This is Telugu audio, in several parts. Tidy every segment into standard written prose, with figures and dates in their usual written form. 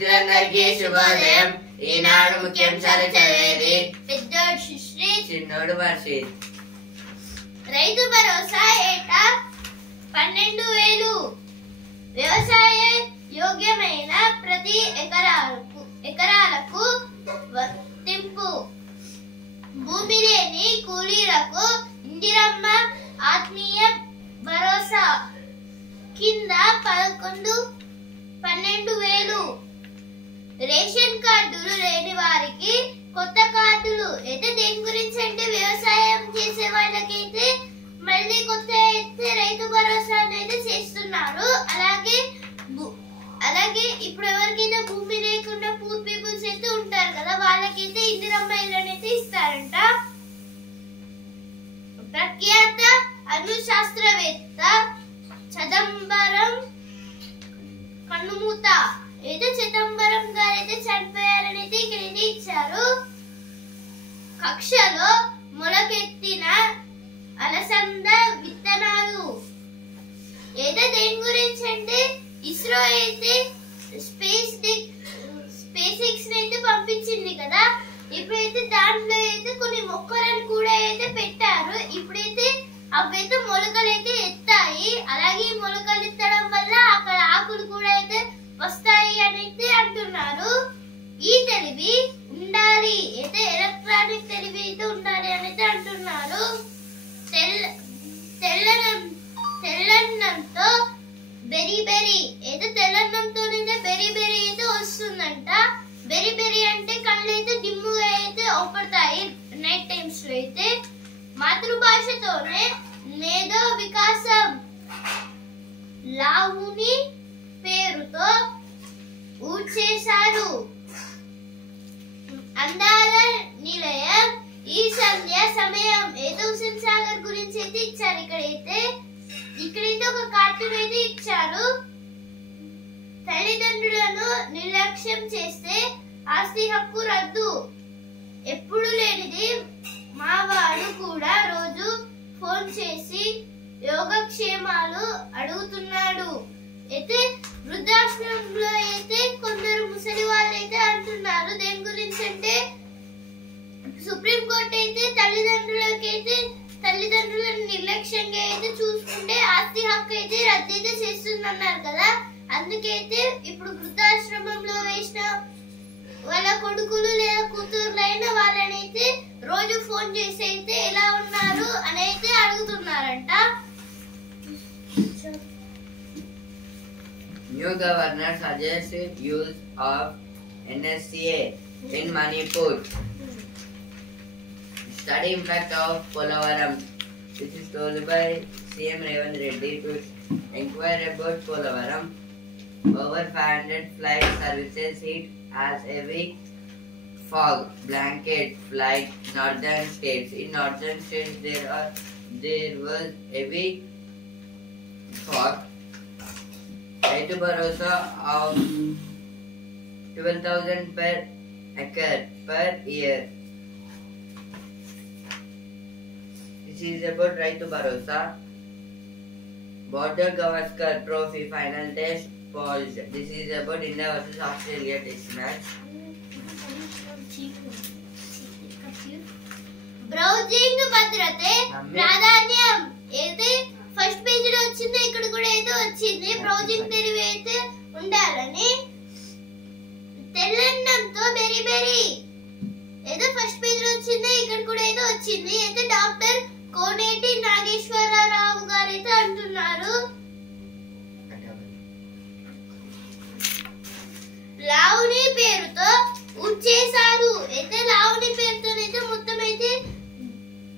మిత్రులందరికీ శుభోదయం. ఈనాడు ముఖ్యాంశాలు చదివేది పెద్దోడు సుశ్రీ, చిన్నోడు వర్షిత్. రైతు భరోసా ఏటా 12,000 వ్యవసాయ యోగ్యమైన ప్రతి ఎకరాలకు వర్తింపు. భూమి లేని కూలీలకు ఇందిరమ్మ ఆత్మీయ భరోసా కింద 12,000. రేషన్ కార్డులు లేని వారికి కొత్త కార్డులు. అయితే దేని గురించి అంటే వ్యవసాయం చేసే వాళ్ళకైతే మళ్ళీ కొత్త అయితే రైతు భరోసా అనేది చేస్తున్నారు. అలాగే ఇప్పుడు ఎవరికైతే భూమి లేకుండా పూర్ పీపుల్స్ అయితే ఉంటారు కదా, వాళ్ళకైతే ఇందిరమ్మ ఇల్లు అనేది ఇస్తారంట. ప్రఖ్యాత అణు శాస్త్రవేత్త చిదంబరం కన్నుమూత అయితే చిదంబరం గారు అయితే చనిపోయారని అయితే ఇక్కడ ఇచ్చారు. కక్షలో మొలకెత్తిన అలసంద విత్తనాలు. అయితే దేని గురించి అంటే ఇస్రో అయితే స్పేస్ ఎక్స్ అయితే పంపించింది కదా, ఇప్పుడైతే దాంట్లో అయితే కొన్ని మొక్కలను కూడా అయితే పెట్టారు. ఇప్పుడైతే అవైతే మొలకలు అయితే ఎత్తాయి. అలాగే మొలకలు ఎత్తడం వల్ల అక్కడ ఆకులు కూడా అయితే వస్తాయి అని అయితే అంటున్నారు. ఈ తెలివి ఉండాలి అయితే ఎలక్ట్రానిక్ తెలివి అయితే ఉండాలి అని అయితే అంటున్నారు. తెల్లన్నంతో బెరీ అయితే తెల్లన్నంతో బెరీ అయితే వస్తుందంట. బెరీ అంటే కళ్ళు అయితే డిమ్ముగా అయితే ఓపడతాయి నైట్ టైమ్స్ లో. అయితే మాతృభాషతోనే మేధో వికాసం లావుని పేరుతో ఊడ్చేశారు. అందాల నిలయం ఈ సంధ్య సమయం ఏదో హుస్సేన్ సాగర్ గురించి అయితే ఇచ్చారు. ఇక్కడైతే ఒక కార్టూన్ అయితే ఇచ్చారు. తల్లిదండ్రులను నిర్లక్ష్యం చేస్తే ఆస్తి హక్కు రద్దు. ఎప్పుడు లేనిది మా వాడు కూడా రోజు ఫోన్ చేసి యోగక్షేమాలు అడుగుతున్నాడు. అయితే వృద్ధాశ్రమంలో అయితే కొందరు ముసలి వాళ్ళు అయితే అంటున్నారు. దేని గురించి అంటే సుప్రీం కోర్టు అయితే తల్లిదండ్రులను నిర్లక్ష్యంగా అయితే చూసుకుంటే ఆస్తి హక్కు అయితే రద్దు అయితే చేస్తుందన్నారు కదా. అందుకైతే ఇప్పుడు వృద్ధాశ్రమంలో వేసిన వాళ్ళ కొడుకులు లేదా కూతుర్లైన వాళ్ళని అయితే రోజు ఫోన్ చేసి అయితే ఎలా ఉన్నారు అని అయితే అడుగుతున్నారంట. New governor suggests use of NSCA in Manipur. Study impact of Polavaram. This is told by CM Revan Reddy to inquire about Polavaram. Over 500 flight services hit as heavy fog blanket flight northern states. In northern states there was heavy fog. Rythu Bharosa of 12,000 per acre per year. This is about Rythu Bharosa. Border Gavaskar Trophy final test paused. This is about India versus Australia test match. Browsing భద్రతే ప్రాధాన్యం అయితే ఫస్ట్ పేజ్ లో వచ్చింది. ఇక్కడ కూడా అయితే వచ్చింది బ్రౌజింగ్ తెలివి అయితే ఉండాలని. తెల్లన్నంతో బెరీ ఏదో ఫస్ట్ పేజ్ లో వచ్చింది. ఇక్కడ కూడా అయితే వచ్చింది. అయితే డాక్టర్ కోనేటి నాగేశ్వరరావు గారు అయితే అంటున్నారు. లావుని పేరుతో ఉచ్చేశారు. అయితే లావుని పేరుతోనైతే మొత్తం అయితే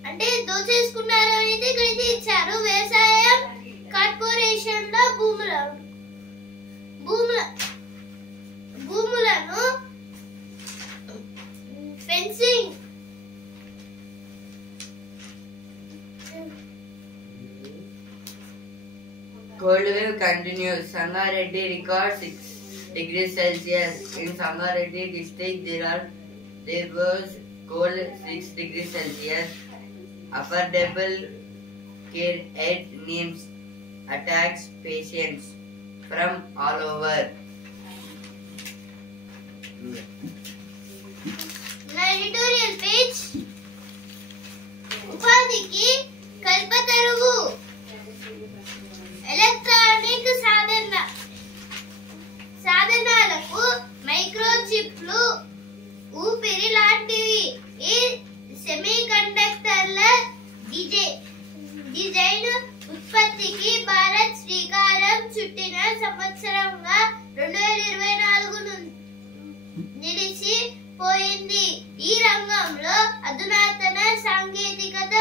అంటే దోచేసుకున్నారు అని అయితే ఇక్కడైతే ఇచ్చారు. వ్యవసాయం కార్పొరేషన్ లో భూములను fencing Cold wave continues. Sangareddy records 6 degrees Celsius. In Sangareddy district there was cold 6 degrees Celsius. Affordable care at NIMS attacks patients from all over. ఊపిరి లాంటివి. ఈ సెమీ కండక్టర్ల డిజైన్ ఉత్పత్తికి భారత్ శ్రీకారం చుట్టిన సంవత్సరంగా 2024 నిలిచిపోయింది. ఈ రంగంలో అధునాతన సాంకేతికత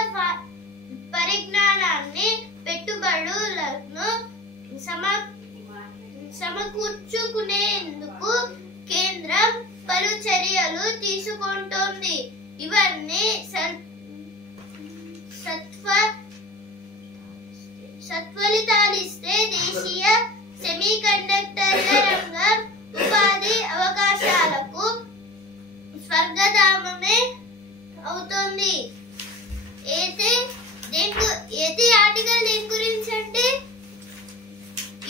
పరిజ్ఞానాన్ని పెట్టుబడులను సమకూర్చుకునేందుకు కేంద్రం పలు చర్యలు తీసుకుంటోంది. ఇవన్నీ సత్ఫలితాలిస్తే దేశీయ సెమీకండక్టర్ల రంగం ఉపాధి అవకాశాలకు స్వర్గధామమే అవుతుంది. అయితే ఆర్టికల్ దేని గురించి అంటే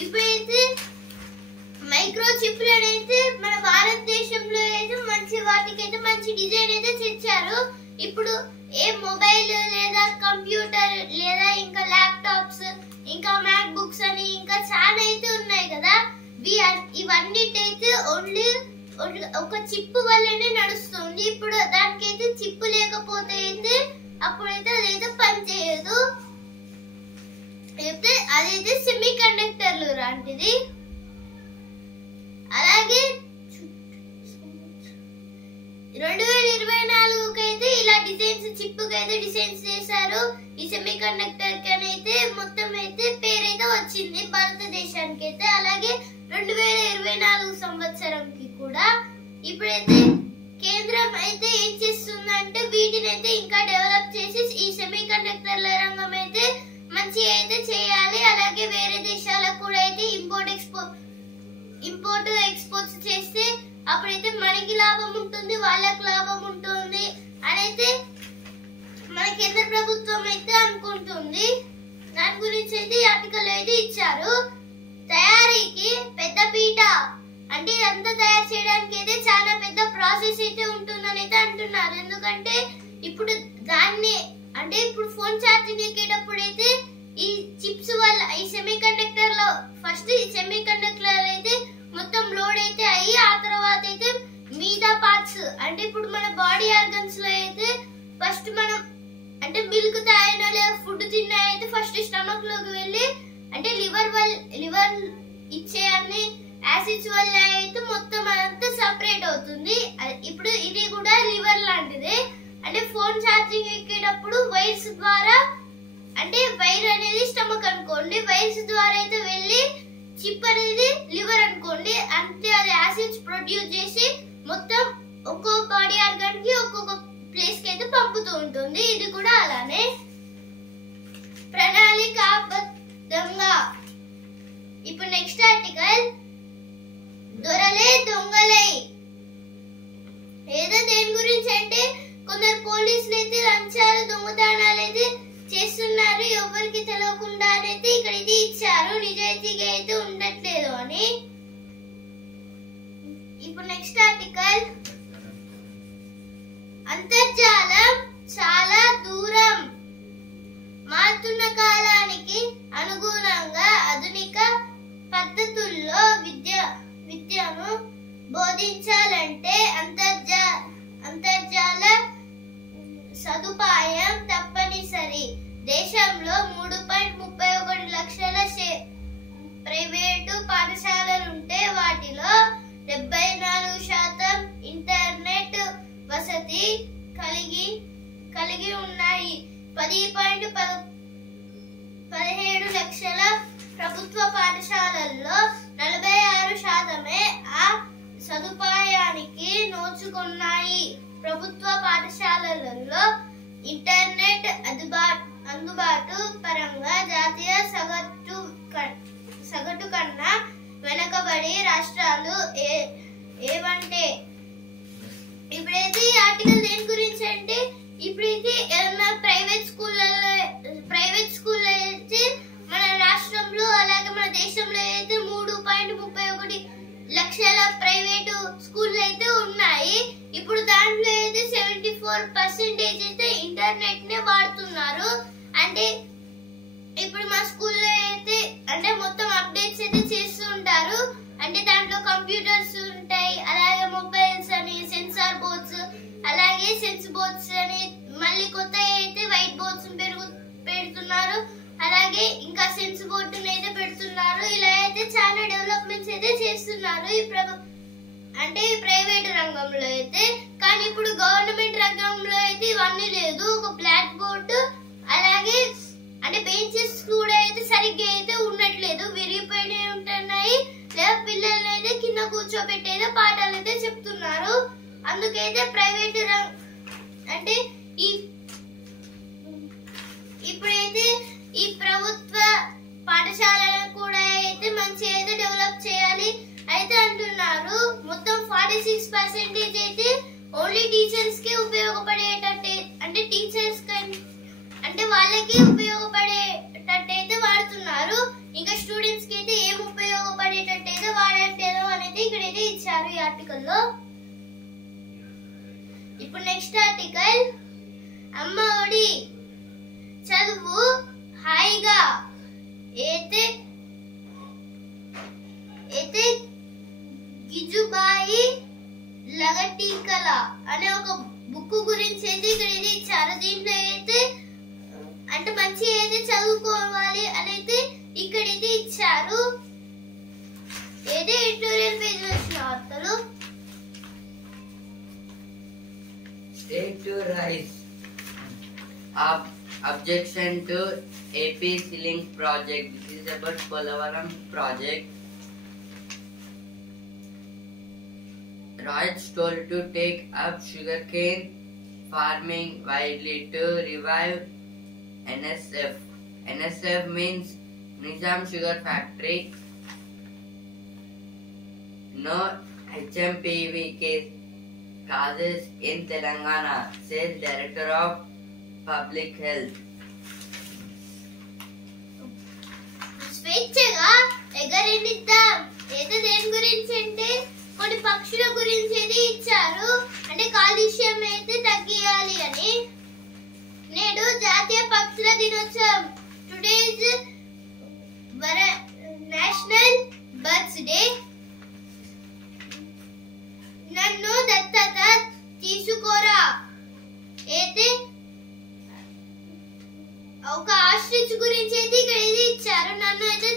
ఇప్పుడైతే మైక్రో చిప్లు అయితే మన భారతదేశంలో అయితే మంచి వాటికైతే మంచి డిజైన్ అయితే తెచ్చారు. ఇప్పుడు ఏ మొబైల్ లేదా కంప్యూటర్ లేదా ఇంకా ల్యాప్టాప్స్ ఇంకా మ్యాక్ బుక్స్ అని ఇంకా చాలా అయితే ఉన్నాయి కదా. ఇవన్నిటైతే ఓన్లీ ఒక చిప్ వల్లనే నడుస్తుంది. ఇప్పుడు దానికైతే చిప్ లేకపోతే అయితే అప్పుడైతే అదైతే పనిచేయదు. అయితే అదైతే సెమీ కండక్టర్లు లాంటిది. అలాగే 2024 అయితే ఇలా డిజైన్స్ చిప్ అయితే డిజైన్స్ చేశారు. ఈ సెమీ కండక్టర్ కనైతే మొత్తం అయితే పేరైతే వచ్చింది భారతదేశానికి అయితే. అలాగే 2024 సంవత్సరంకి కూడా ఇప్పుడైతే కేంద్రం అయితే ఏం చేస్తుందంటే వీటిని అయితే ఇంకా డెవలప్ చేసి ఈ సెమీ కండక్టర్ల రంగం అయితే మంచి అయితే చేయాలి. అలాగే వేరే దేశాలకు కూడా అయితే ఇంపోర్ట్ ఎక్స్పోర్ట్స్ చేస్తే అప్పుడైతే మనకి లాభం ఉంటుంది, వాళ్ళకి లాభం ఉంటుంది అని అయితే మన కేంద్ర ప్రభుత్వం అయితే అనుకుంటుంది. దాని గురించి అయితే ఈ ఆర్టికల్ అయితే ఇచ్చారు. తయారీకి పెద్ద పీట అంటే ఇదంతా తయారు చేయడానికి అయితే చాలా పెద్ద ప్రాసెస్ అయితే ఉంటుందని అయితే అంటున్నారు. ఎందుకంటే ఇప్పుడు దాన్ని అంటే ఇప్పుడు ఫోన్ ఛార్జింగ్ ఎక్కేటప్పుడు అయితే ఈ చిప్స్ వల్ల ఈ సెమీ కండక్టర్ లో ఫస్ట్ ఈ సెమీ కండక్టర్ అయితే మొత్తం లోడ్ అయితే అయ్యి ఆ తర్వాత అయితే మీద పార్ట్స్ అంటే ఇప్పుడు మన బాడీ ఆర్గన్స్ లో అయితే ఫస్ట్ మనం అంటే మిల్క్ తాగినా లేదా ఫుడ్ తిన్నా అయితే ఫస్ట్ స్టమక్ లోకి వెళ్ళి అంటే లివర్ ఇచ్చే అన్ని యాసిడ్స్ వల్ల అయితే మొత్తం అదంతా సెపరేట్ అవుతుంది. ఇప్పుడు ఇది కూడా లివర్ లాంటిదే. అంటే ఫోన్ ఛార్జింగ్ ఎక్కేటప్పుడు వైర్స్ ద్వారా అంటే వైర్ అనేది స్టమక్ అనుకోండి, వైర్స్ ద్వారా అయితే వెళ్ళి చిప్ అనేది లివర్ అనుకోండి, అంతే అది యాసిడ్స్ ప్రొడ్యూస్ చేసి మొత్తం ఒక్కో బాడీ ఆర్గాన్ కి ఒక్కొక్క ప్లేస్ కి అయితే పంపుతూ ఉంటుంది. ఇది కూడా అలానే ప్రణాళికాబద్ధంగా. ఇప్పుడు నెక్స్ట్ ఆర్టికల్ దొరలే దొంగలై. ఏదో దేని గురించి అంటే కొందరు పోలీసులు అయితే లంచాలు దొంగతనాలు అయితే చేస్తున్నారు ఎవరికి తెలియకుండా అయితే ఇక్కడ ఇది ఇచ్చారు. నిజాయితీగా అయితే ఉండట్లేదు అని. ఇప్పుడు నెక్స్ట్ ఆర్టికల్ అంతర్జాలం చాలా దూరం. మారుతున్న కాలానికి అనుగుణంగా ఆధునిక పద్ధతుల్లో విద్యను బోధించాలంటే అంతర్జాల సదుపాయం తప్పనిసరి. దేశంలో 3.31 లక్షల ప్రైవేటు పాఠశాలలుంటే వాటిలో 74% ఇంటర్నెట్ వసతి కలిగి ఉన్నాయి. 10.17 లక్షల ప్రభుత్వ పాఠశాలల్లో 46% ఆ సదుపాయానికి నోచుకున్నాయి. ప్రభుత్వ పాఠశాలలలో ఇంటర్నెట్ అందుబాటు పరంగా జాతీయ సగటు కన్నా వెనకబడి రాష్ట్రాలు ఏవంటే ఇప్పుడైతే ఈ ఆర్టికల్ దేని గురించి అంటే ఇప్పుడైతే ఏదైనా ప్రైవేట్ స్కూల్లో అయితే మన రాష్ట్రంలో అలాగే మన దేశంలో అయితే 3.31 లక్షల ప్రైవేటు స్కూళ్ళు అయితే ఉన్నాయి. ఇప్పుడు దాంట్లో అయితే 74% అయితే ఇంటర్నెట్ నే వాడుతున్నారు. అంటే ఇప్పుడు మా స్కూల్లో అయితే అంటే మొత్తం అప్డేట్స్ అయితే చేస్తూ ఉంటారు. అంటే దాంట్లో కంప్యూటర్స్ ఉంటాయి, అలాగే మొబైల్స్ అని సెన్సార్ బోర్డ్స్ కొత్త అయితే వైట్ బోర్డ్స్ పెడుతున్నారు. అలాగే ఇంకా సెన్స్ బోర్డును అయితే పెడుతున్నారు. ఇలా అయితే చాలా డెవలప్మెంట్స్ అయితే చేస్తున్నారు అంటే ప్రైవేట్ రంగంలో అయితే. కానీ ఇప్పుడు గవర్నమెంట్ రంగంలో అయితే ఇవన్నీ లేదు. ఒక బ్లాక్ బోర్డు అలాగే అంటే బెంచెస్ కూడా అయితే సరిగ్గా అయితే ఉండట్లేదు, విరిగిపోయి ఉంటున్నాయి. లేదా పిల్లల్ని అయితే కింద కూర్చోబెట్టి అయితే పాఠాలు అయితే చెప్తున్నారు. అందుకైతే ప్రైవేట్ అంటే ఇప్పుడైతే ఈ ప్రభుత్వ పాఠశాలను కూడా అయితే మంచి అయితే డెవలప్ చేయాలి అయితే అంటున్నారు. మొత్తం 46% అయితే ఓన్లీ టీచర్స్ కి ఉపయోగపడేటట్టు అంటే టీచర్స్ అంటే వాళ్ళకి ఉపయోగపడేటట్టు అయితే వాడుతున్నారు. ఇంకా స్టూడెంట్స్ కి అయితే ఏం ఉపయోగపడేటట్టు అయితే వాడట్లేదు అనేది ఇక్కడైతే ఇచ్చారు ఈ ఆర్టికల్లో. ఇప్పుడు నెక్స్ట్ ఆర్టికల్, అమ్మ ఒడి చదువు హాయిగా అయితే గిజుబాయి లగటీకల అనే ఒక బుక్ గురించి అయితే ఇక్కడ ఇది ఇచ్చారు. దీంట్లో అయితే అంటే మంచి అయితే చదువుకోవాలి అని అయితే ఇక్కడైతే ఇచ్చారు. ఏదే ఎడిటోరియల్ పేజ్ వచ్చిన వార్తలు. State to rise. Objection to AP Link project. This is about Polavaram project. Rights told to take up sugarcane farming widely to revive NSF. NSF means Nizam Sugar Factory. No HMPV causes in Telangana, says Director of Public Health. స్వేచ్ఛగా ఎగరనిద్దాం. ఏదో దేని గురించి అంటే కొన్ని పక్షుల గురించి అయితే ఇచ్చారు. అంటే కాలుష్యం అయితే తగ్గియాలి అని. నేడు జాతీయ పక్షుల దినోత్సవం. Today is national birds day. నన్ను దత్తత తీసుకోరా అయితే ఒక ఆస్ట్రిచ్ గురించి అయితే ఇక్కడ ఇది ఇచ్చారు. నన్ను అయితే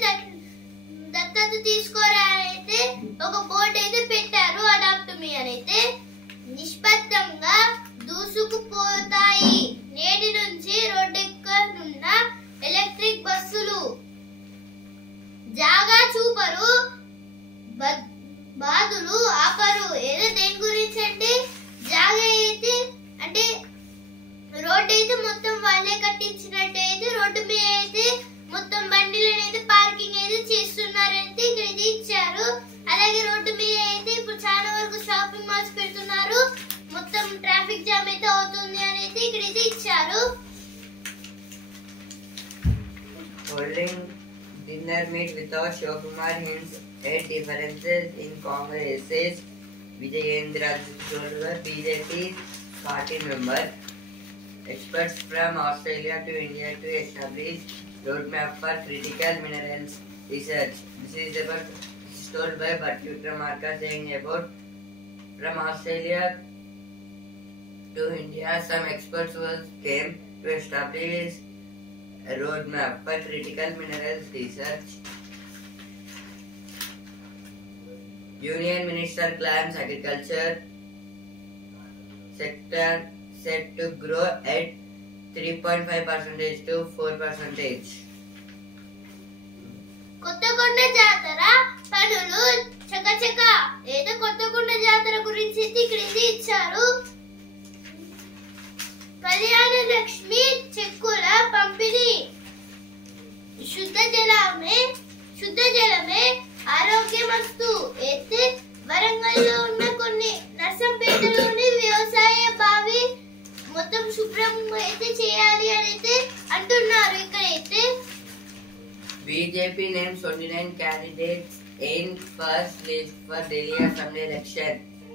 దత్తత తీసుకోరా అయితే ఒక బోర్డు అయితే పెట్టారు, అడాప్ట్ మీ అని అయితే. నిష్పత్తంగా దూసుకుపోతాయి నేటి నుంచి రోడ్డెక్కనున్న ఎలక్ట్రిక్ బస్సులు. జాగా చూపరు బాధులు ఆపరు. ఏదో దేని గురించి అంటే జాగా అయితే అంటే రోడ్డు అయితే మొత్తం వాళ్ళే కట్టించినట్టు అయితే రోడ్డు మీద అయితే మొత్తం బండిలను అయితే పార్కింగ్ అయితే చేస్తున్నారైతే ఇక్కడ ఇది ఇచ్చారు. అలాగే రోడ్డు మీద అయితే ఇప్పుడు చాలా వరకు షాపింగ్ మాల్స్ పెడుతున్నారు. మొత్తం ట్రాఫిక్ జామ్ అయితే అవుతుంది అని అయితే ఇక్కడ ఇది ఇచ్చారు. Holding dinner meet without Shivakumar hints at differences in Congress, says Vijayendra Jolwar, BJP party member. Experts from Australia to India to establish roadmap for critical minerals research. This is told by Bhattu Kramarka, saying about from Australia to India, some experts came to establish a roadmap for critical minerals research. Union Minister claims agriculture sector set to grow at 3.5% to 4%. Kothakonda జాతర పనులు చకచక. ఏదో కొత్తకొండ జాతర గురించి ఇక్కడ ఇది ఇచ్చారు. కళ్యాణ లక్ష్మి చెక్కుల పంపిణీ. శుద్ధ జలమే ఆరోగ్యమస్తు. అయితే వరంగల్లో ఉన్న కొన్ని నర్సంపేటలోని వ్యవసాయ బావి మొత్తం శుభ్రం అయితే చేయాలి అని అయితే అంటున్నారు ఇక్కడైతే. BJP names 29 candidates in first list for Delhi Assembly election.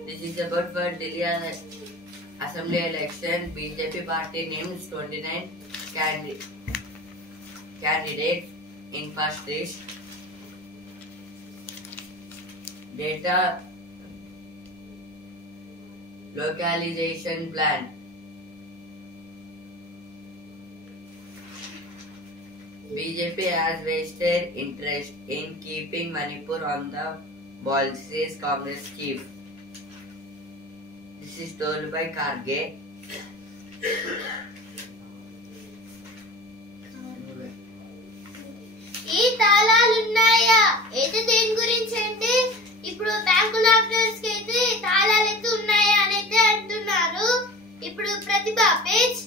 This is about for Delhi Assembly election. BJP party names 29 candidates in first list. Data localization plan. BJP has wasted interest in keeping Manipur on the ball, says Congress chief. This is told by Karge. ఈ తాళాలు ఉన్నాయా అయితే దేని గురించి అంటే ఇప్పుడు బ్యాంకు లాకర్స్ కి అయితే తాళాలు అయితే ఉన్నాయా అని అయితే అంటున్నారు. ఇప్పుడు ప్రతిభ పేజ్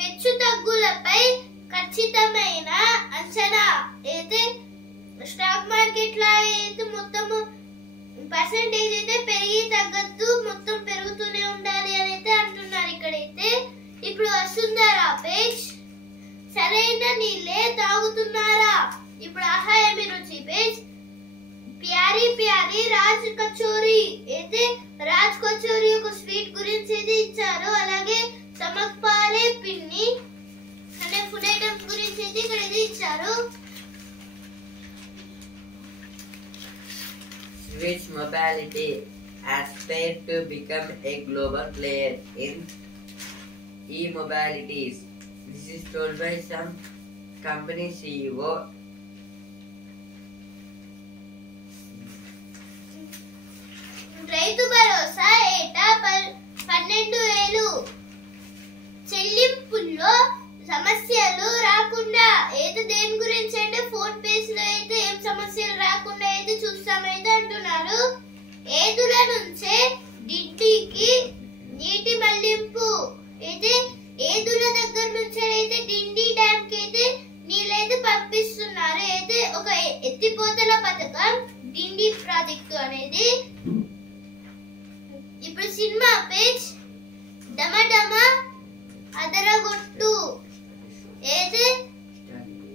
హెచ్చు తగ్గులపై ఖచ్చితమైన అంచనా అయితే స్టాక్ మార్కెట్ లో అయితే మొత్తం పర్సెంటేజ్ అయితే పెరిగి తగ్గద్దు మొత్తం పెరుగుతూనే ఉండాలి అని అయితే అంటున్నారు. ఇక్కడైతే ఇప్పుడు వసుంధరా పేజ్ సరైన నీళ్ళే తాగుతున్నారా. ఇప్పుడు ఆహాయమి రుచి పేజ్ ప్యారీ ప్యారీ రాజ్ కచోరీ అయితే రాజ్ కచోరీ ఒక స్వీట్ గురించి అయితే ఇచ్చారు. అలాగే సమక్ పాలే పిన్ని అనే ఫుడ్ ఐటమ్స్ గురించి అయితే ఇక్కడ అయితే ఇచ్చారు. Switch Mobility aspire to become a global player in e-mobilities. This is told by some company CEO. Rythu Bharosa ఏటా 12,000 చెల్లింపుల్లో సమస్యలు రాకుండా అయితే దేని గురించి అంటే ఫోన్ పేస్ లో అయితే ఏం సమస్యలు రాకుండా అయితే చూస్తామైతే అంటున్నారు. ఏదుల నుంచే డిండికి నీటి మళ్లింపు అయితే ఏదుల దగ్గర నుంచి అయితే డిండి డ్యామ్ కి అయితే నీళ్ళైతే పంపిస్తున్నారు. అయితే ఒక ఎత్తిపోతల పథకం డిండి ప్రాజెక్టు అనేది. ఇప్పుడు సినిమా పేజ్ డమడమ అదరగొట్టు అయితే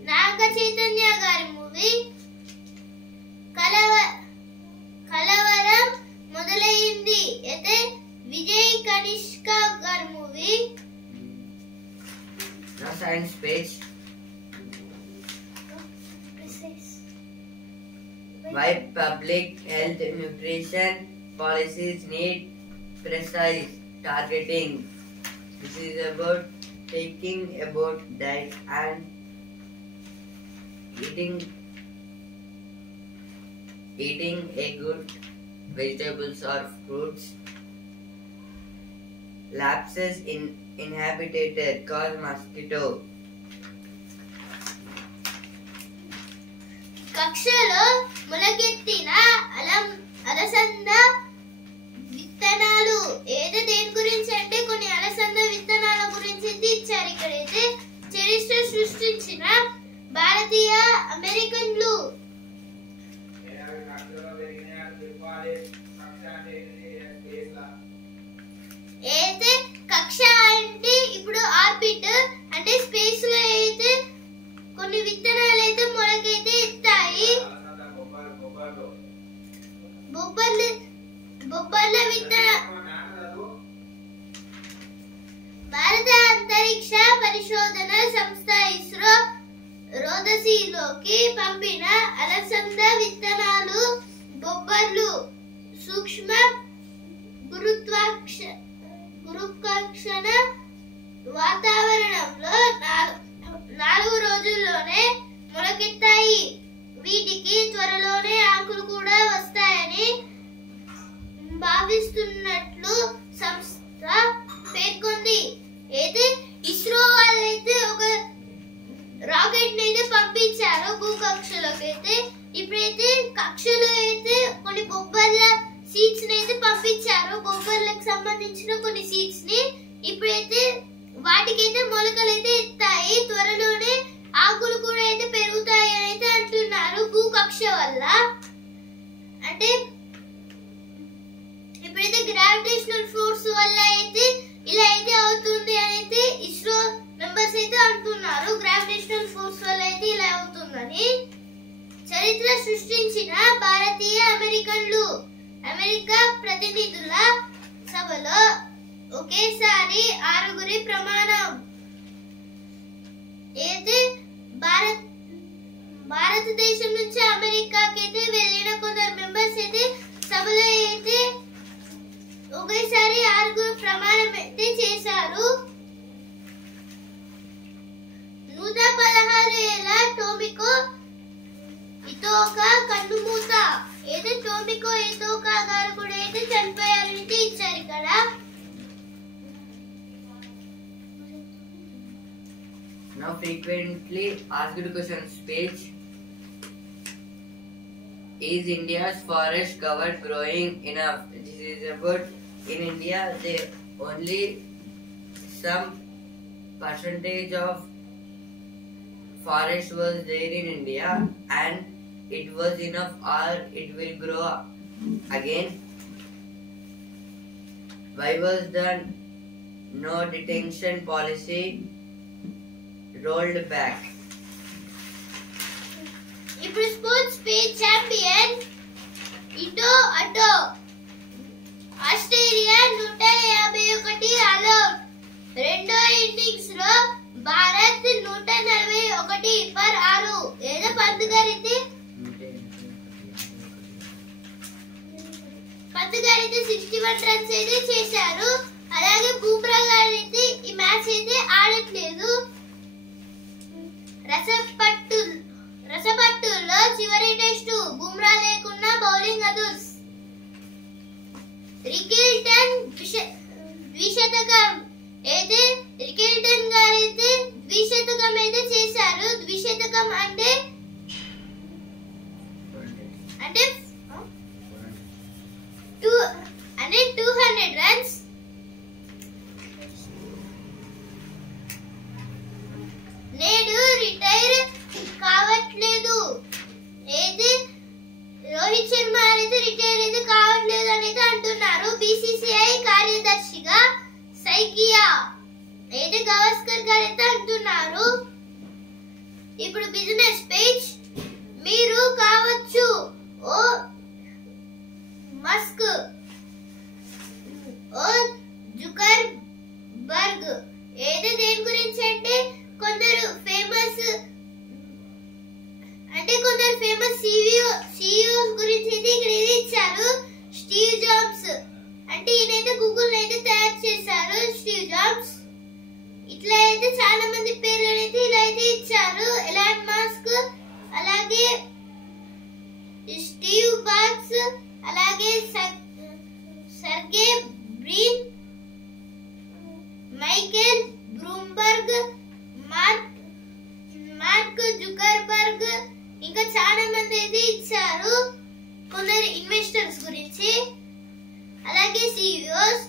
నాగ చైతన్య గారి మూవీ కలవరం మొదలైంది. అయితే విజయ్ కనిష్క గారి movie. Science page. Why public health nutrition policies need precise targeting. This is about taking about diet and eating a good vegetables or fruits. Lapses in inhabited cause mosquito. కక్షలో మొలకెత్తిన అలసంద విత్తనాలు ఏదో దేని గురించి అంటే కొన్ని అలసంద విత్తనాల గురించి ఇచ్చారు. ఇక్కడైతే చరిత్ర సృష్టించిన భారతీయ అమెరికన్లు అయితే కక్ష అంటే ఇప్పుడు ఆర్బిట్ అంటే స్పేస్ లో అయితే కొన్ని విత్తనాలు అయితే మొలకైతే ఇస్తాయి. బొబ్బర్ల విత్తన భారత అంతరిక్ష పరిశోధన సంస్థ ఇస్రో రోదసీలోకి పంపిన అలసంద విత్తనాలు బొబ్బర్లు సూక్ష్మ గురుత్వాకర్షణ వాతావరణంలో 4 రోజుల్లోనే మొలకెత్తాయి. వీటికి త్వరలోనే ఆకులు కూడా వస్తాయని భావిస్తున్నట్లు సంస్థ పేర్కొంది. అయితే ఇస్రో వాళ్ళైతే ఒక రాకెట్ ని అయితే పంపించారు భూకక్షలోకి. అయితే ఇప్పుడైతే కక్షలో అయితే కొన్ని బొబ్బర్ల సీడ్స్ ని అయితే పంపించారు. బొబ్బర్లకు సంబంధించిన కొన్ని సీడ్స్ ని ఇప్పుడైతే వాటికైతే మొలకలు అయితే ఇస్తాయి. త్వరలోనే ఆకులు కూడా అయితే పెరుగుతాయి అని అయితే అంటున్నారు. భూకక్ష వల్ల అంటే ఇప్పుడైతే గ్రావిటేషనల్ ఫోర్స్ వల్ల అయితే ఇలా అయితే అవుతుంది అని అయితే ఇస్రో మెంబర్స్ అయితే అంటున్నారు. గ్రావిటేషనల్ ఫోర్స్ వల్ల అయితే ఇలా అవుతుందని. చరిత్ర సృష్టించిన భారతీయ అమెరికన్లు అమెరికా ప్రతినిధుల సభలో ఒకేసారి 6 ప్రమాణం. అయితే భారతదేశం నుంచి అమెరికాకి అయితే వెళ్ళిన కొందరు మెంబర్స్ అయితే సభలో అయితే ఒకేసారి 6 ప్రమాణం అయితే చేశారు. 116 ఏళ్ల ఒక కన్నుమూత ఏదో టోమికో ఎతోకా గారు కూడా అయితే చనిపోయారని ఇచ్చారు ఇక్కడ. Now frequently asked questions page. Is India's forest cover growing enough? This is about in India they only some percentage of forest was there in India and it was enough or it will grow again. Why was the no detention policy rolled back? ఇప్పుడు స్పోర్ట్స్ పేజ్ ఛాంపియన్ ఇటో అటో ఆస్ట్రేలియా 151 ఆల్అవుట్. రెండో ఇన్నింగ్స్ లో భారత్ 141 పర్ 6 ఏదో పంత్ గారైతే 61 రన్స్ అయితే చేశారు. అలాగే బూమ్రా గారు అయితే ఈ మ్యాచ్ అయితే ఆడట్లేదు. రసపట్టులో చివరి టెస్టు బూమ్రా లేకున్నా బౌలింగ్ అదుర్స్. రికిల్టన్ ద్విశతకం అయితే రికిల్టన్ గారు అయితే ద్విశతకం అయితే చేశారు. ద్విశతకం అంటే 200 రన్స్. నేడు రిటైర్ కావట్లేదు అయితే రోహిత్ శర్మ అయితే రిటైర్ అయితే కావట్లేదు అని అయితే అంటున్నారు. బీసీసీఐ కార్యదర్శిగా సైకియా అయితే గవాస్కర్ గారు అయితే అంటున్నారు. ఇప్పుడు బిజినెస్ పేజ్. మీరు కావచ్చు ఓ మస్క్ ఓ జుకర్ బర్గ్ ఏదో దేని గురించి అంటే కొందరు ఫేమస్ సిఇఓస్ గురించి అయితే ఇక్కడ ఏది ఇచ్చారు. స్టీవ్ జాబ్స్ అంటే ఈయనైతే గూగుల్ అయితే తయారు చేశారు. స్టీవ్ జాబ్స్ ఇట్లా అయితే చాలా మంది పేర్లు అయితే ఇలా అయితే ఇచ్చారు. ఎలాన్ మస్క్, అలాగే స్టీవ్ బాక్స్, అలాగే Sergey Brin, Michael Bloomberg, Mark Zuckerberg ఇంకా చాలా మంది అయితే ఇచ్చారు. కొందరు ఇన్వెస్టర్స్ గురించి. అలాగే సిఇఓస్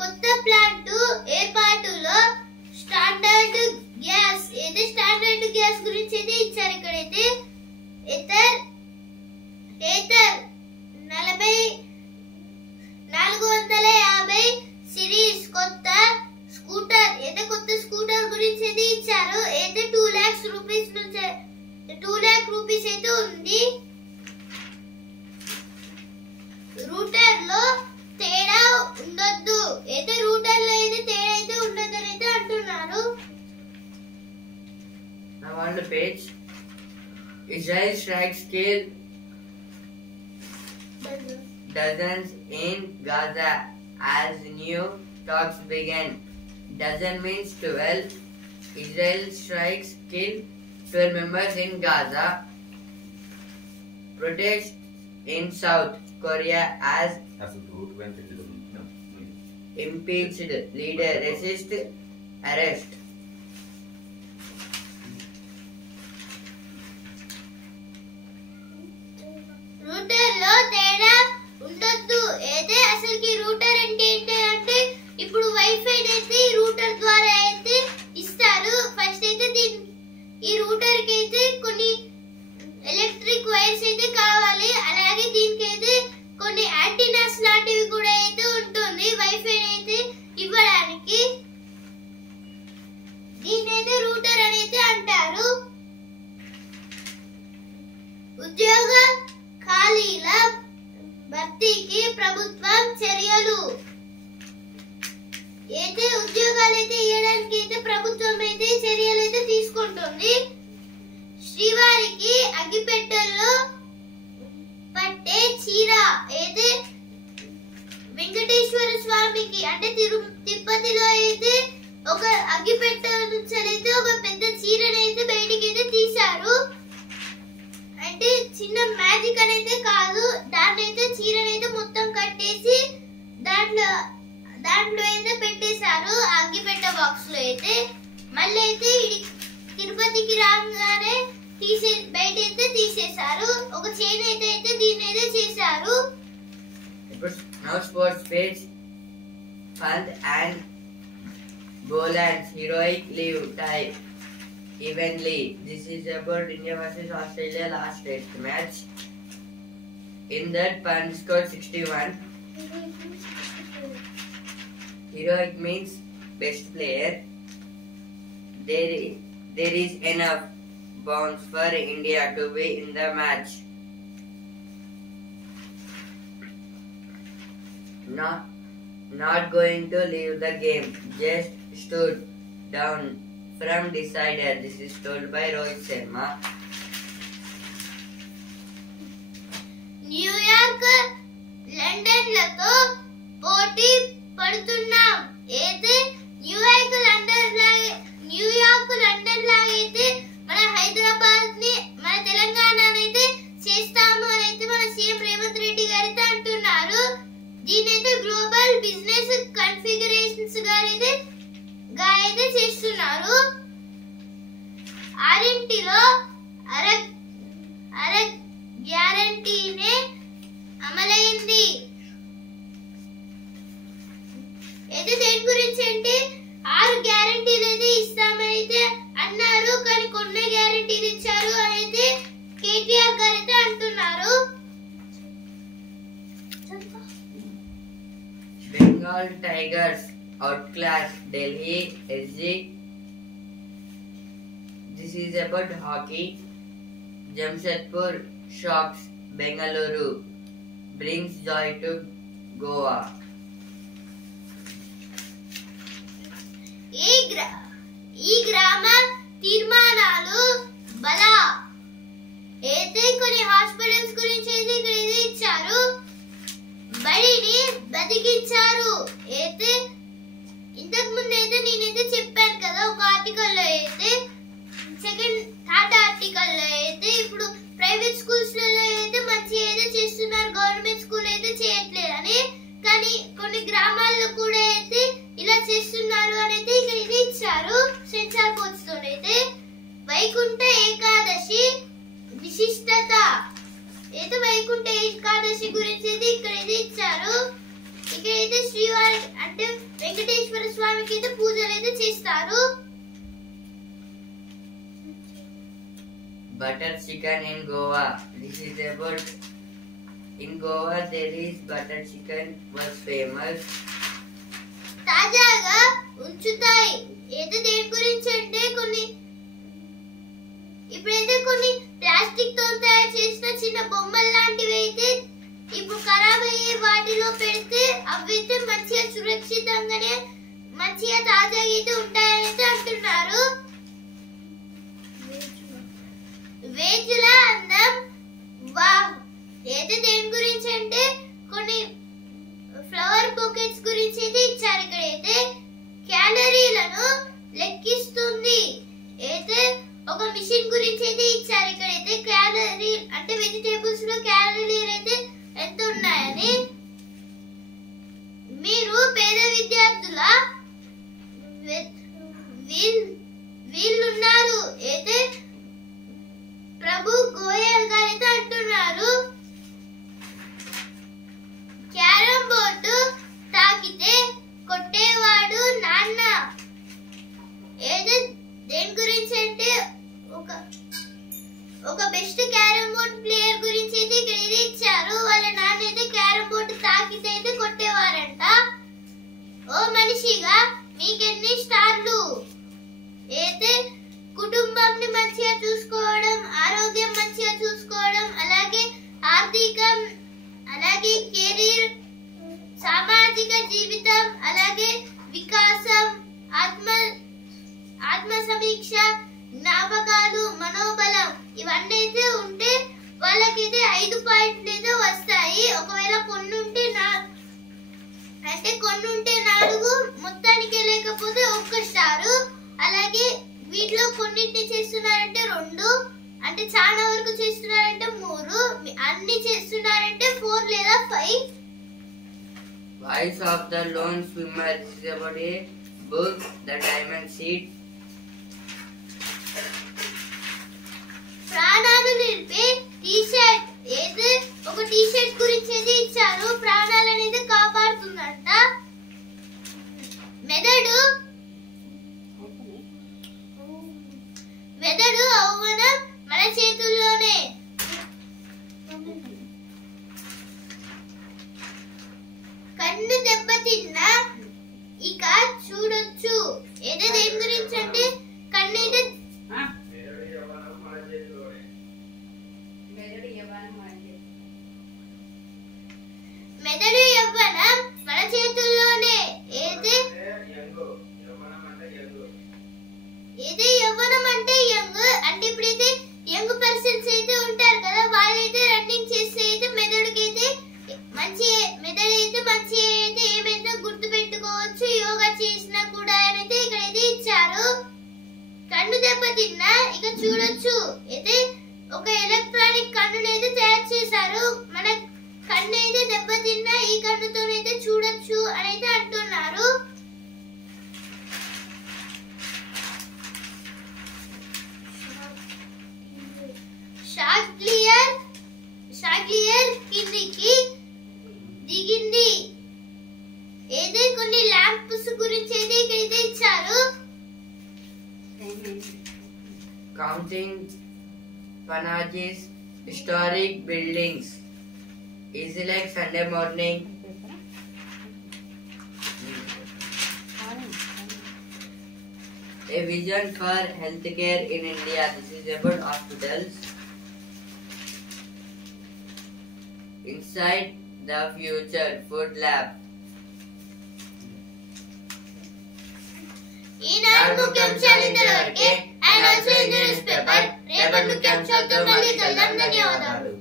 కొత్త ప్లాంట్ ఏర్పాటులో స్టాండర్డ్ గ్యాస్ గురించి అయితే ఇచ్చారు. ఇక్కడైతే ఏథర్ 450 సిరీస్ కొత్త స్కూటర్ గురించి అయితే ఇచ్చారు. అయితే 2 lakhs రూపీస్ నుంచి 2 lakh రూపీస్ అయితే ఉంది. రూటర్ లో తేడా ఉండొద్దు అయితే రూటర్ లో అయితే తేడా అయితే ఉండొద్దు అని అయితే అంటున్నారు. Now on the page, Israel strikes kill dozens in Gaza as new talks begin. Dozen means 12. Israel strikes kill 12 members in Gaza. Protests in South Korea as impeached leader resist arrest. Router లో తేడా ఉండొద్దు అయితే అసలుకి రూటర్ అంటే ఏంటంటే ఇప్పుడు వైఫై అయితే రూటర్ ద్వారా అయితే ఇస్తారు. ఫస్ట్ అయితే ఈ రూటర్ కి అయితే కొన్ని ఎలక్ట్రిక్ వైర్స్ అయితే కావాలి. అలాగే దీనికి అయితే కొన్ని యాంటీనాస్ లాంటివి కూడా అయితే ఉంటుంది వైఫై అయితే ఇవ్వడానికి. దీన్నైతే రూటర్ అని అయితే అంటారు. ఉద్యోగ ఖాళీల భర్తీకి ప్రభుత్వం చర్యలు. అయితే ఉద్యోగాలు అయితే ఇవ్వడానికి అయితే ప్రభుత్వం అయితే చర్యలు అయితే తీసుకుంటుంది. శ్రీవారికి అగ్గిపెట్టెల్లో పట్టే చీర అయితే వెంకటేశ్వర స్వామికి అంటే తిరుపతిలో అయితే ఒక అగ్గిపెట్టె నుంచి అయితే ఒక పెద్ద చీరను అయితే బయటికి అయితే తీశారు. అంటే చిన్న మ్యాజిక్ అనేది కాదు, దాంట్లో అయితే చీరనైతే మొత్తం కట్టేసి దాంట్లో అయితే పెట్టేశారు అగ్గిపెట్టె బాక్స్ లో అయితే. మళ్ళీ అయితే తిరుపతికి రాగానే బయట అయితే తీసేశారు. ఒక చైన్ అయితే దీన్ని అయితే చేశారు. Now sports page. Pant and Boland's heroic leave tie evenly. This is about India versus Australia last test match. In that, Pant scored 61. Heroic means best player. There is enough bounce for India to be in the match. Not going to leave the game. Just stood down from decider. This is told by Rohit Sharma. New York లండన్లతో పోటీ పడుతున్నాం. అయితే న్యూయార్క్ లండన్ లాగైతే మన హైదరాబాద్ ని మన తెలంగాణనైతే చేస్తాము అని అయితే మన సీఎం రేవంత్ రెడ్డి గారు అయితే అంటున్నారు. దీనైతే గ్లోబల్ బిజినెస్ కన్ఫిగరేషన్స్ గారైతే చేస్తున్నారు. ఆరింటిలో అర గ్యారంటీనే అమలైంది. అయితే దేని గురించి అంటే 6 గ్యారంటీలు అయితే ఇస్తామైతే అన్నారు, కానీ కొన్ని గ్యారంటీలు ఇచ్చారు అని అయితే కేటీఆర్ గారు అయితే అంటున్నారు. Bengal Tigers outclassed Delhi SG. This is about hockey. Jamshedpur shocks Bengaluru. Brings joy to Goa. ఈ గ్రామ తీర్మానాలు బలా అయితే కొన్ని హాస్పిటల్స్ గురించి అయితే ఇచ్చారు. బడిని బతికించారు. అయితే ఇంతకు ముందు అయితే నేనైతే చెప్పాను కదా ఒక ఆర్టికల్ లో అయితే, థర్డ్ ఆర్టికల్ లో అయితే ఇప్పుడు ప్రైవేట్ స్కూల్స్ లో అయితే మంచి అయితే చేస్తున్నారు, గవర్నమెంట్ స్కూల్ అయితే చేయట్లేదని. కానీ కొన్ని గ్రామాల్లో కూడా అయితే ఇలా చేస్తున్నారు అని అయితే ఇది ఇచ్చారు సెన్సార్ బోర్డ్స్ తో. అయితే వైకుంఠ ఏకాదశి విశిష్టత అయితే వైకుంఠ ఏకాదశి గురించి అయితే ఇక్కడ అయితే ఇచ్చారు. ఇక్కడైతే శ్రీవారి అంటే వెంకటేశ్వర స్వామికి అయితే పూజలు అయితే చేస్తారు. Butter chicken in Goa. This is about in Goa there is butter chicken was famous. తాజాగా ఉంచుతాయి. అయితే దేని గురించి అంటే ఇప్పుడైతే కొన్ని ప్లాస్టిక్ తో తయారు చేసిన చిన్న బొమ్మలు లాంటివి అయితే ఇప్పుడు ఖరాబ్ అయ్యే వాటిలో పెడితే అవైతే మంచిగా సురక్షితంగానే మంచిగా తాజాగా అయితే ఉంటాయని అయితే అంటున్నారు. వేజుల అందం వావ్. అయితే దేని గురించి అంటే కొన్ని ఫ్లవర్ బొకెట్స్ గురించి అయితే ఇచ్చారు. ఇక్కడైతే క్యాలరీలను లెక్కిస్తుంది. అయితే ఒక మిషన్ గురించి అయితే ఇచ్చారు. ఇక్కడైతే క్యాలరీ అంటే వెజిటేబుల్స్ లో క్యాలరీలు అయితే ఎంత ఉన్నాయని. మీరు పేద విద్యార్థుల వీళ్ళున్నారు. అయితే ప్రభు గోయల్ గారు అయితే అంటున్నారు, క్యారం బోర్డు తాకితే కొట్టేవాడు నాన్న. ఏదో దేని గురించి అంటే ఒక బెస్ట్ క్యారం బోర్డ్ ప్లేయర్ గురించి అయితే ఇక్కడ ఇది ఇచ్చారు. వాళ్ళ నాన్న అయితే క్యారం బోర్డు తాకితే అయితే కొట్టేవారంట. ఓ మనిషిగా మీకెన్ని స్టార్లు. అయితే కుటుంబాన్ని మంచిగా చూసుకోవడం, ఆరోగ్యం మంచిగా చూసుకోవడం, అలాగే ఆర్థికం, అలాగే కెరీర్, సామాజిక జీవితం, అలాగే వికాసం, ఆత్మ సమీక్ష, జ్ఞాపకాలు, మనోబలం ఇవన్నీ అయితే ఉంటే వాళ్ళకైతే 5 పాయింట్లు అయితే వస్తాయి. ఒకవేళ కొన్ని ఉంటే 4 మొత్తానికి లేకపోతే 1 స్టారు. అలాగే వీటిలో కొన్నింటిని చేస్తున్నారంటే 2, అంటే చాలా వరకు చేస్తున్నారంటే 3, అన్ని చేస్తున్నారంటే 4 లేదా 5. Voice of the Lone Swimmer. This is about a book, The Diamond Seed. ప్రాణాలు నిలిపే టీ-షర్ట్. ఏది ఒక టీ-షర్ట్ గురించి అయితే ఇచ్చారు. ప్రాణాలు అనేది కాపాడుతుందంట. మెదడు యవ్వనం మన చేతుల్లోనే. కన్ను దెబ్బతిన్న ఇక చూడొచ్చు. ఏదో దేని గురించి అంటే కన్ను అయితే మెదడు యవ్వనం మన చేతుల్లోనే. ఏది యవ్వనం అంటే యంగ్. అంటే ఇప్పుడైతే యంగ్ పర్సన్స్ అయితే ఉంటారు కదా, వాళ్ళైతే రన్నింగ్ చేస్తే అయితే మెదడుకి అయితే మంచి మెదడు అయితే మంచి అయితే ఏమైతే గుర్తు పెట్టుకోవచ్చు. యోగా చేసినా కూడా అయితే ఇక్కడైతే ఇచ్చారు. కన్ను దెబ్బతిన్నా ఇక చూడొచ్చు. అయితే ఒక ఎలక్ట్రానిక్ కన్నుని అయితే తయారు చేశారు. మన కన్ను అయితే దెబ్బతిన్నా ఈ కన్నుతోనైతే చూడొచ్చు అని అయితే అంటున్నారు. షాగ్లియర్ కిందికి దిగింది. ఏదే కొన్ని ల్యాంప్స్ గురించి అయితే ఇక్కడైతే ఇచ్చారు. Counting Panaji's historic buildings. Easy like Sunday morning. A vision for healthcare in India. This is about hospitals. Inside the future food lab. ఈనాడు ముఖ్యాంశాలు ఇంతవరకే. And also in the newspaper. రేపటి ముఖ్యాంశాలతో మళ్ళీ కలుద్దాం. ధన్యవాదాలు.